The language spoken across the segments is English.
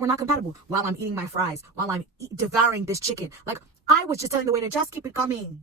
we're not compatible while I'm eating my fries, while I'm devouring this chicken. Like, I was just telling the waiter, just keep it coming.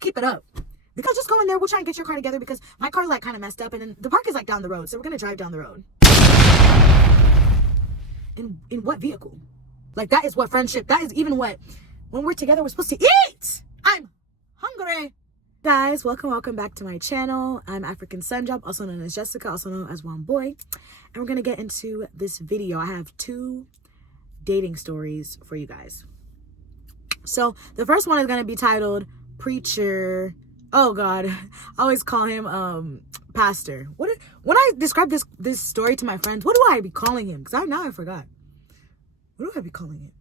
Keep it up. Because just go in there, we'll try and get your car together because my car like kind of messed up and then the park is like down the road. So we're going to drive down the road. In what vehicle? Like, that is what friendship, that is even what, when we're together, we're supposed to eat. I'm hungry. Guys, welcome back to my channel. I'm African Sundrop, also known as Jessica, also known as One Boy. And we're going to get into this video. I have 2 dating stories for you guys. So the first one is going to be titled Preacher. Oh God, I always call him Pastor. When I describe this story to my friends, what do I be calling him? Because I forgot. What do I be calling him?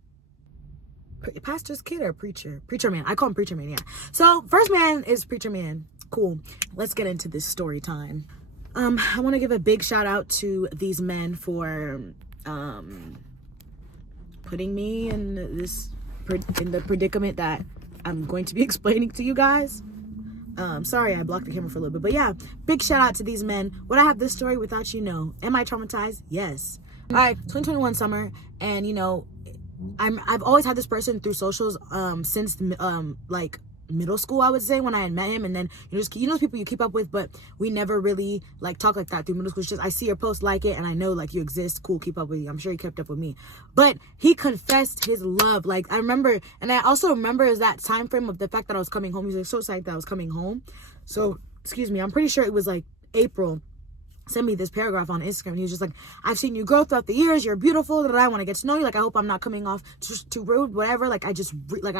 Pastor's kid or preacher? Preacher man. I call him Preacher man, yeah. So first man is Preacher man. Cool. Let's get into this story time. I want to give a big shout out to these men for putting me in the predicament that I'm going to be explaining to you guys. Sorry I blocked the camera for a little bit, but yeah, big shout out to these men. Would I have this story without you? No. Am I traumatized? Yes. All right, 2021 summer, and you know, I've always had this person through socials since like middle school, I would say, when I had met him. And then you know people you keep up with, but we never really like talk like that through middle school. It's just I see your post, like it, and I know like you exist. Cool, keep up with you. I'm sure he kept up with me, but he confessed his love. Like, I remember, and I also remember is that time frame of the fact that I was coming home. He was like so psyched that I was coming home. So excuse me, I'm pretty sure it was like April. Sent me this paragraph on Instagram. He was just like, I've seen you grow throughout the years. You're beautiful. That I want to get to know you. Like, I hope I'm not coming off too rude, whatever. Like, I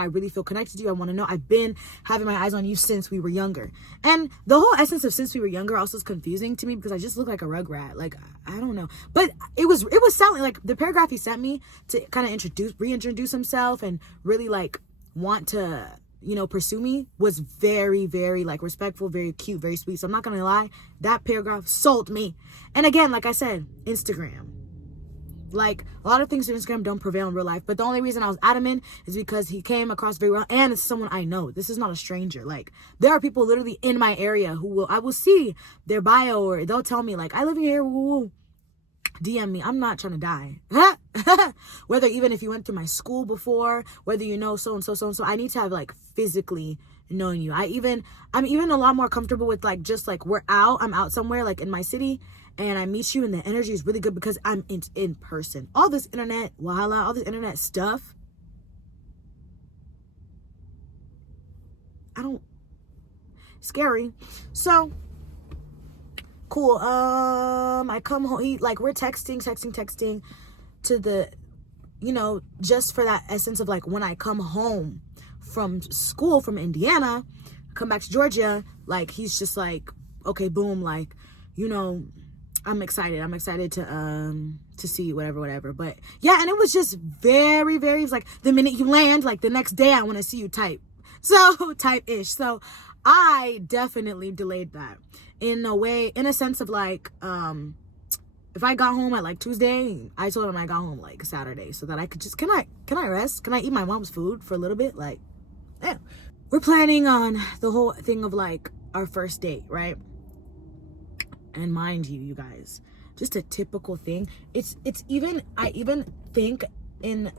really feel connected to you. I want to know. I've been having my eyes on you since we were younger. And the whole essence of since we were younger also is confusing to me because I just look like a rugrat. Like, I don't know. But it was sounding like the paragraph he sent me to kind of reintroduce himself and really like want to, you know, pursue me was very, very like respectful, very cute, very sweet. So I'm not gonna lie, that paragraph sold me. And again, like I said, Instagram, like a lot of things on Instagram don't prevail in real life, but the only reason I was adamant is because he came across very well and it's someone I know. This is not a stranger. Like, there are people literally in my area who I will see their bio or they'll tell me like, I live here, woo. DM me. I'm not trying to die. Whether even if you went through my school before, whether you know so and so, I need to have like physically known you. I'm even a lot more comfortable with like just like I'm out somewhere like in my city and I meet you and the energy is really good because I'm in person. All this internet, all this internet stuff, scary. So cool. I come home, we're texting to the, you know, just for that essence of like when I come home from school from Indiana, come back to Georgia, like he's just like, okay, boom, like, you know, I'm excited to see you, whatever. But yeah, and it was just very, very, it was like the minute you land, like the next day I want to see you type ish. So I definitely delayed that in a sense of like, if I got home at like Tuesday, I told him I got home like Saturday so that I could just, can I rest? Can I eat my mom's food for a little bit? Like, yeah. We're planning on the whole thing of like our first date, right? And mind you guys, just a typical thing. I even think in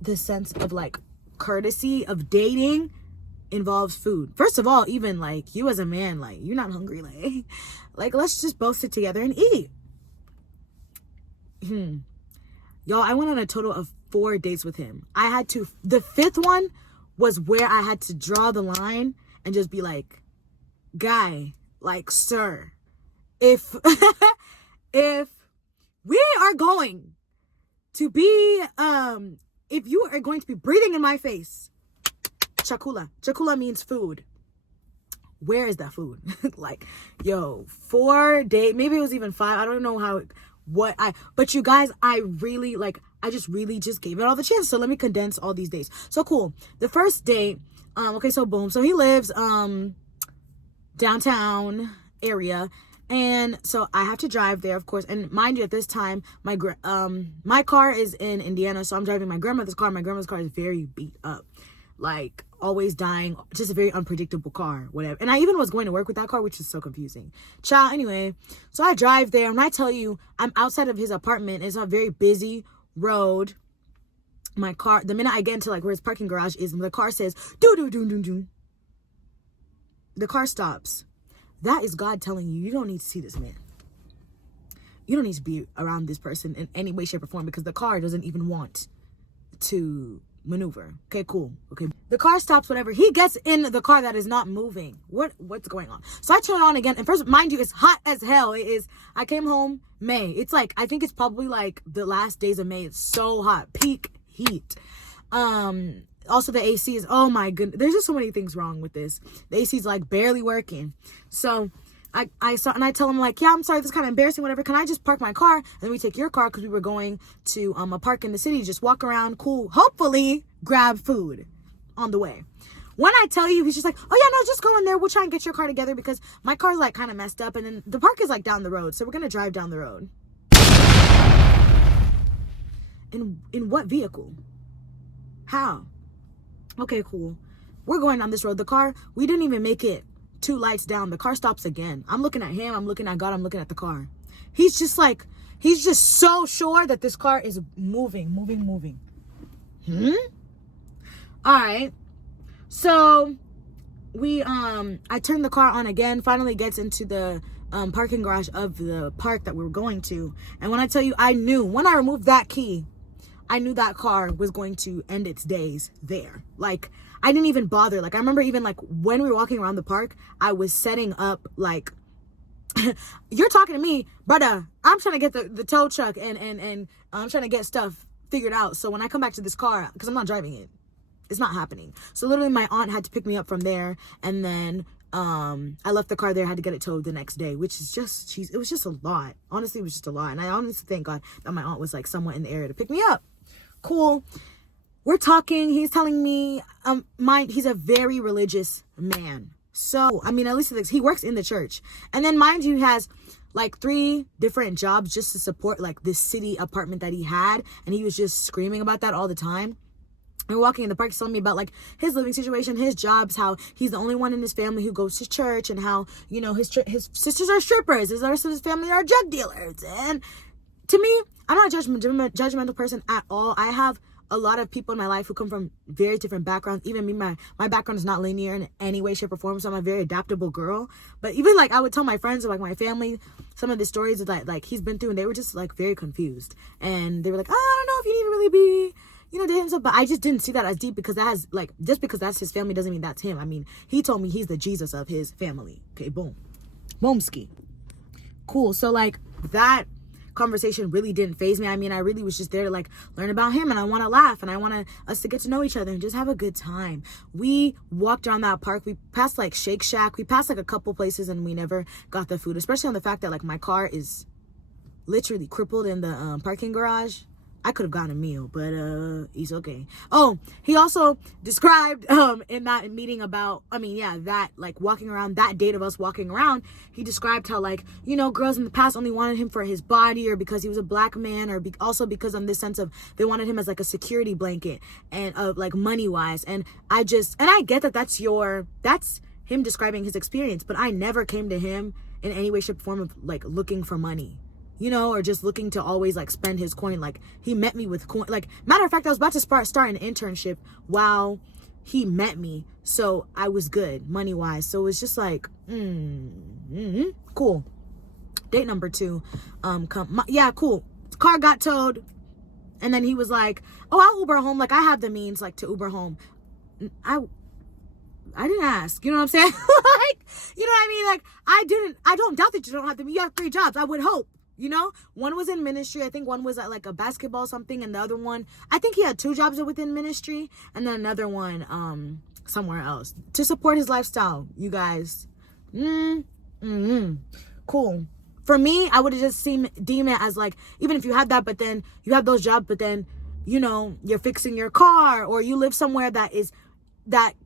the sense of like courtesy of dating involves food. First of all, even like you as a man, like you're not hungry, like let's just both sit together and eat. Y'all, I went on a total of 4 dates with him. The 5th one was where I had to draw the line and just be like, guy, like, sir, if we are going to be, if you are going to be breathing in my face, chakula means food. Where is that food? Like, yo, 4 days, maybe it was even 5. I don't know but you guys, I just really gave it all the chance. So let me condense all these days. So cool. The first date, okay, so boom. So he lives, downtown area. And so I have to drive there, of course. And mind you, at this time, my car is in Indiana. So I'm driving my grandmother's car. My grandmother's car is very beat up. like always dying, just a very unpredictable car, whatever. And I even was going to work with that car, which is so confusing. Child, anyway, so I drive there, and I tell you, I'm outside of his apartment. It's a very busy road. My car, the minute I get into like where his parking garage is, the car says, doo doo doo doo doo. The car stops. That is God telling you, you don't need to see this man. You don't need to be around this person in any way, shape, or form, because the car doesn't even want to maneuver. Okay, cool. Okay. The car stops, whatever. He gets in the car that is not moving. What's going on? So I turn it on again. And first, mind you, it's hot as hell. It is. I came home May. It's like, I think it's probably like the last days of May. It's so hot. Peak heat. Also the AC is, oh my goodness. There's just so many things wrong with this. The AC is like barely working. So I saw, and I tell him like, yeah, I'm sorry, this is kind of embarrassing, whatever. Can I just park my car? And then we take your car, because we were going to a park in the city, just walk around, cool, hopefully grab food on the way. When I tell you, he's just like, oh yeah, no, just go in there. We'll try and get your car together, because my car's like kind of messed up. And then the park is like down the road. So we're going to drive down the road. In what vehicle? How? Okay, cool. We're going down this road. The car, we didn't even make it 2 lights down. The car stops again. I'm looking at him. I'm looking at God. I'm looking at the car. He's just so sure that this car is moving. All right. So I turned the car on again, finally gets into the parking garage of the park that we were going to. And when I tell you, I knew when I removed that key, I knew that car was going to end its days there. Like, I didn't even bother. Like, I remember even like when we were walking around the park, I was setting up like, you're talking to me, brother. I'm trying to get the tow truck and I'm trying to get stuff figured out. So when I come back to this car, because I'm not driving it, it's not happening. So literally my aunt had to pick me up from there, and then I left the car there, had to get it towed the next day, which is just, it was just a lot. Honestly, it was just a lot. And I honestly thank God that my aunt was like somewhat in the area to pick me up. Cool. We're talking. He's telling me, he's a very religious man. So, I mean, at least he works in the church. And then mind you, he has like 3 different jobs just to support like this city apartment that he had. And he was just screaming about that all the time. And walking in the park, he's telling me about like his living situation, his jobs, how he's the only one in his family who goes to church, and how, you know, his sisters are strippers, the rest of his family are drug dealers. And to me, I'm not a judgmental person at all. I have a lot of people in my life who come from very different backgrounds. Even me, my background is not linear in any way, shape, or form. So I'm a very adaptable girl. But even like I would tell my friends or like my family some of the stories that like he's been through, and they were just like very confused. And they were like, oh, I don't know if you need to really be, you know, to himself. But I just didn't see that as deep, because that has like, just because that's his family doesn't mean that's him. I mean, he told me he's the Jesus of his family. Okay, boom. Boomski. Cool. So like that conversation really didn't faze me. I mean, I really was just there to like learn about him, and I want to laugh, and I want us to get to know each other and just have a good time. We walked around that park. We passed like Shake Shack. We passed like a couple places, and we never got the food, especially on the fact that like my car is literally crippled in the parking garage. I could have gotten a meal, but he's okay. Oh, he also described in that meeting about, that like walking around, that date of us walking around, he described how like, you know, girls in the past only wanted him for his body, or because he was a black man, or also because on this sense of they wanted him as like a security blanket, and like money wise. And I get that that's him describing his experience, but I never came to him in any way, shape, or form of like looking for money, you know, or just looking to always like spend his coin. Like he met me with coin. Like, matter of fact, I was about to start an internship while he met me, so I was good money wise. So it was just like cool. Date number 2 cool. Car got towed, and then he was like, oh, I'll Uber home. Like, I have the means like to Uber home. I didn't ask, you know what I'm saying? Like, you know what I mean? Like, I don't doubt that you don't have them. You have 3 jobs, I would hope. You know, one was in ministry. I think one was at like a basketball something, and the other one, I think he had 2 jobs within ministry, and then another one somewhere else to support his lifestyle. You guys, cool. For me, I would have just deem it as like, even if you had that, but then you have those jobs, but then, you know, you're fixing your car, or you live somewhere that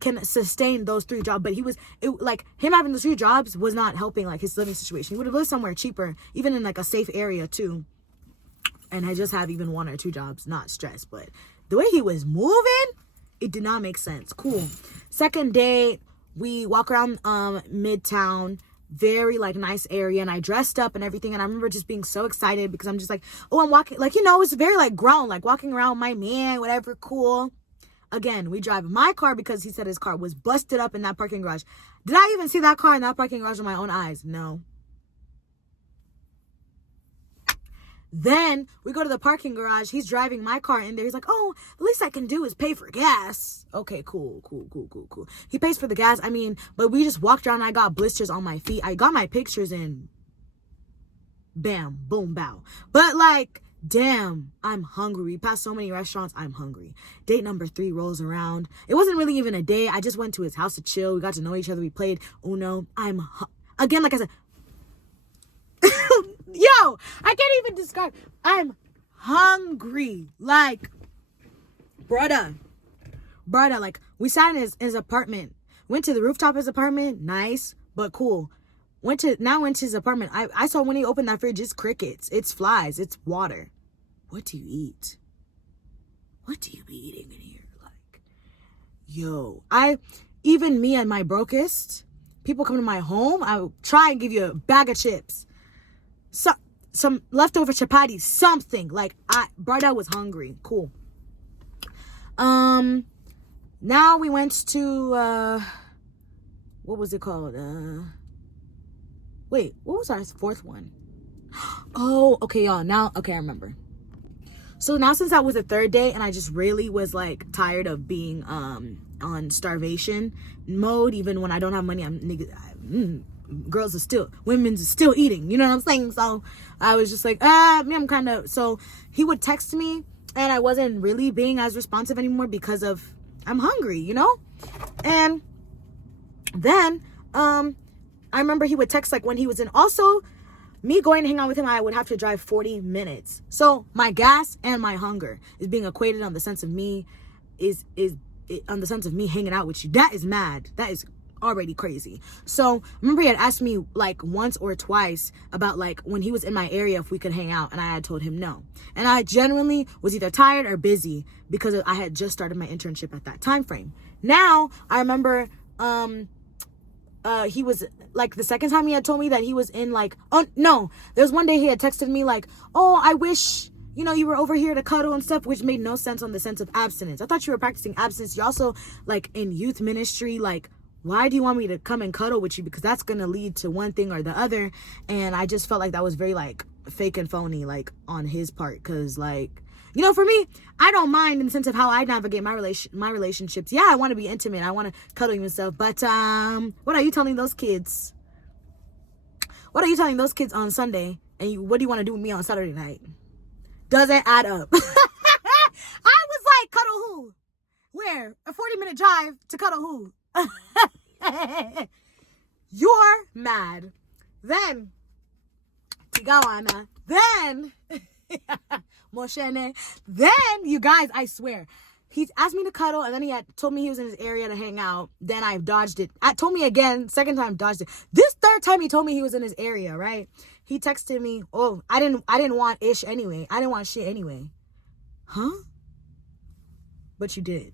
can sustain those 3 jobs. But like him having those 3 jobs was not helping like his living situation. He would have lived somewhere cheaper, even in like a safe area too, and I just have even 1 or 2 jobs, not stressed. But the way he was moving, It did not make sense. Cool. Second day, we walk around Midtown, very like nice area, and I dressed up and everything, and I remember just being so excited because I'm just like, oh, I'm walking, like, you know, it's very like grown, like walking around with my man, whatever, cool. Again, we drive my car because he said his car was busted up in that parking garage. Did I even see that car in that parking garage with my own eyes? No. Then we go to the parking garage. He's driving my car in there. He's like, oh, the least I can do is pay for gas. Okay, cool. He pays for the gas. I mean, but we just walked around and I got blisters on my feet. I got my pictures in. Bam, boom, bow. But like, damn, I'm hungry. We passed so many restaurants. I'm hungry. Date number 3 rolls around. It wasn't really even a date. I just went to his house to chill. We got to know each other. We played Uno. Again, like I said, yo, I can't even describe. I'm hungry. Like, brother, like, we sat in his apartment. Went to the rooftop of his apartment. Nice, but cool. Went to his apartment. I saw when he opened that fridge, it's crickets. It's flies. It's water. What do you eat? What do you be eating in here? Like, yo, even me and my brokest, people come to my home, I will try and give you a bag of chips. Some leftover chapati, something. Like, brother was hungry. Cool. Now we went to, what was it called? Wait, what was our 4th one? Oh, okay, y'all. Now, okay, I remember. So now since that was the 3rd day and I just really was like tired of being on starvation mode, even when I don't have money, women's are still eating, you know what I'm saying? So I was just like, I'm kind of, so he would text me and I wasn't really being as responsive anymore because of, I'm hungry, you know? And then, I remember he would text like when he was in, also me going to hang out with him, I would have to drive 40 minutes. So my gas and my hunger is being equated on the sense of me on the sense of me hanging out with you. That is mad. That is already crazy. So I remember he had asked me like once or twice about like when he was in my area if we could hang out, and I had told him no. And I genuinely was either tired or busy because I had just started my internship at that time frame. Now I remember he was like, the second time he had told me that he was in like, oh no, there's one day he had texted me like, oh, I wish, you know, you were over here to cuddle and stuff, which made no sense on the sense of abstinence. I thought you were practicing abstinence. You're also like in youth ministry. Like, why do you want me to come and cuddle with you? Because that's going to lead to one thing or the other. And I just felt like that was very like fake and phony, like on his part. Cause like, you know, for me, I don't mind in the sense of how I navigate my relationships. Yeah, I want to be intimate. I want to cuddle you and stuff. But what are you telling those kids? What are you telling those kids on Sunday? And what do you want to do with me on Saturday night? Doesn't add up. I was like, cuddle who? Where? A 40-minute drive to cuddle who? You're mad. Then, Tigawana. Then, Moshene. Then, you guys, I swear, he asked me to cuddle, and then he had told me he was in his area to hang out. Then I dodged it. Told me again, second time, dodged it. This 3rd time he told me he was in his area, right? He texted me, oh, I didn't want ish anyway. I didn't want shit anyway. Huh? But you did.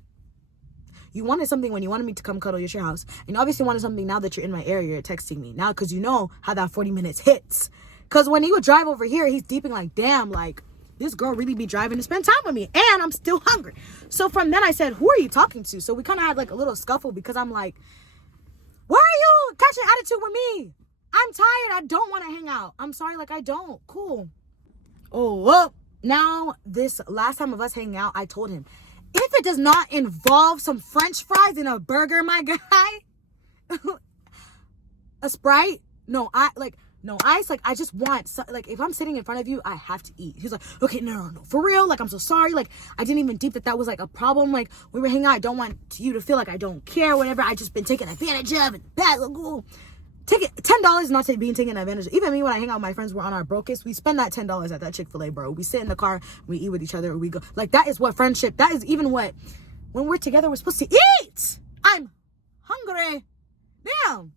You wanted something when you wanted me to come cuddle at your house. And you obviously wanted something now that you're in my area, you're texting me. Now, because you know how that 40 minutes hits. Because when he would drive over here, he's deeping like, damn, like, this girl really be driving to spend time with me. And I'm still hungry. So from then I said, who are you talking to? So we kind of had like a little scuffle because I'm like, why are you catching attitude with me? I'm tired. I don't want to hang out. I'm sorry. Like, I don't. Cool. Oh, well, now this last time of us hanging out, I told him, if it does not involve some French fries and a burger, my guy, a Sprite, no ice, like, I just want, like, if I'm sitting in front of you, I have to eat. He was like, okay, no, for real, like, I'm so sorry, like, I didn't even deep that was, like, a problem, like, we were hanging out, I don't want you to feel like I don't care, whatever, I just been taken advantage of, and bad, cool. Take it, $10 not being taken advantage of. Even me, when I hang out with my friends, we're on our brokest, we spend that $10 at that Chick-fil-A, bro. We sit in the car, we eat with each other, we go, like, that is what friendship, that is even what, when we're together, we're supposed to eat. I'm hungry. Damn.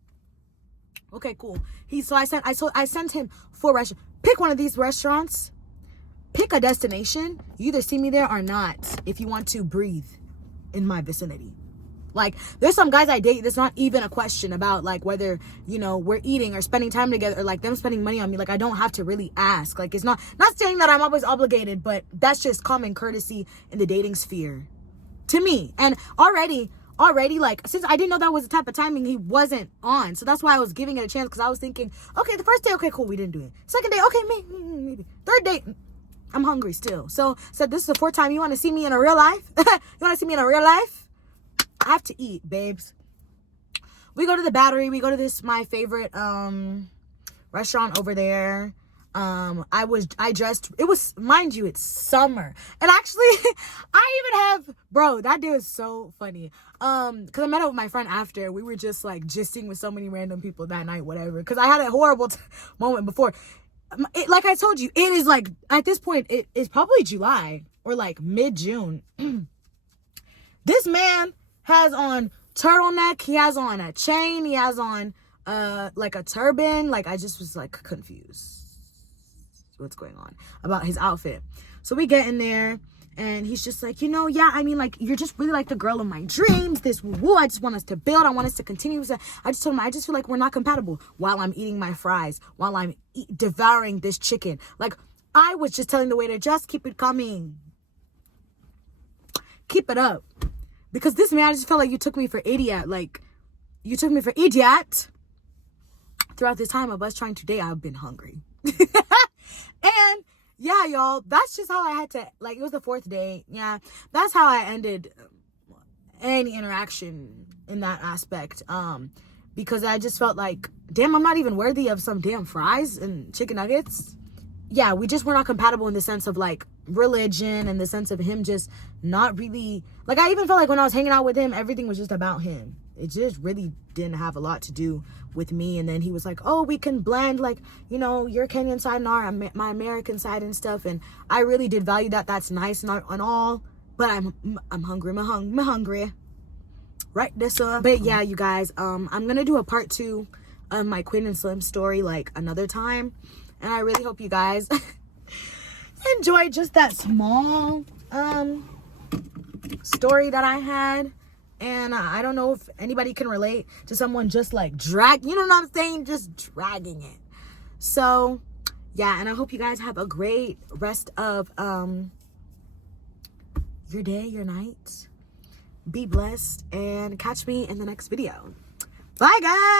Okay, cool. I sent him 4 restaurants. Pick one of these restaurants. Pick a destination. You either see me there or not. If you want to breathe. in my vicinity. Like, there's some guys I date that's not even a question about, like, whether, you know, we're eating or spending time together or, like, them spending money on me. Like, I don't have to really ask. Like, it's not saying that I'm always obligated, but that's just common courtesy in the dating sphere to me. And already, like, since I didn't know that was the type of timing he wasn't on. So that's why I was giving it a chance, because I was thinking, okay, the first day, okay, cool, we didn't do it. Second day, okay, maybe. Third day, I'm hungry still. So said, this is the fourth time. You want to see me in a real life? You want to see me in a real life? I have to eat, babes. We go to the Battery. We go to this, my favorite restaurant over there. It was, mind you, it's summer. And actually, I even have, bro, that day was so funny. Because I met up with my friend after. We were just like gisting with so many random people that night, whatever. Because I had a horrible moment before. Like I told you, it is like, at this point, it is probably July or like mid-June. This man has on turtleneck, he has on a chain, he has on like a turban. Like, I just was like confused what's going on about his outfit. So we get in there and he's just like, you know, yeah, I mean, like, you're just really like the girl of my dreams, this woo, I just want us to build, I want us to continue. I just told him, I just feel like we're not compatible while I'm eating my fries, while I'm devouring this chicken. Like, I was just telling the waiter, just keep it coming, keep it up. Because this man, I just felt like you took me for idiot. Like, you took me for idiot. Throughout this time of us trying to date, I've been hungry. And yeah, y'all, that's just how I had to, like, it was the fourth day. Yeah, that's how I ended any interaction in that aspect. Because I just felt like, damn, I'm not even worthy of some damn fries and chicken nuggets. Yeah, we just were not compatible in the sense of, like, religion, and the sense of him just not really, like, I even felt like when I was hanging out with him, everything was just about him. It just really didn't have a lot to do with me. And then he was like, oh, we can blend, like, you know, your Kenyan side and my American side and stuff. And I really did value that. That's nice and all, but I'm hungry. I'm hungry. Right, this but yeah, you guys, I'm gonna do a part 2 of my Quinn and Slim story, like, another time. And I really hope you guys enjoyed just that small story that I had. And I don't know if anybody can relate to someone just like you know what I'm saying, just dragging it. So yeah, and I hope you guys have a great rest of your day, your night. Be blessed, and catch me in the next video. Bye, guys.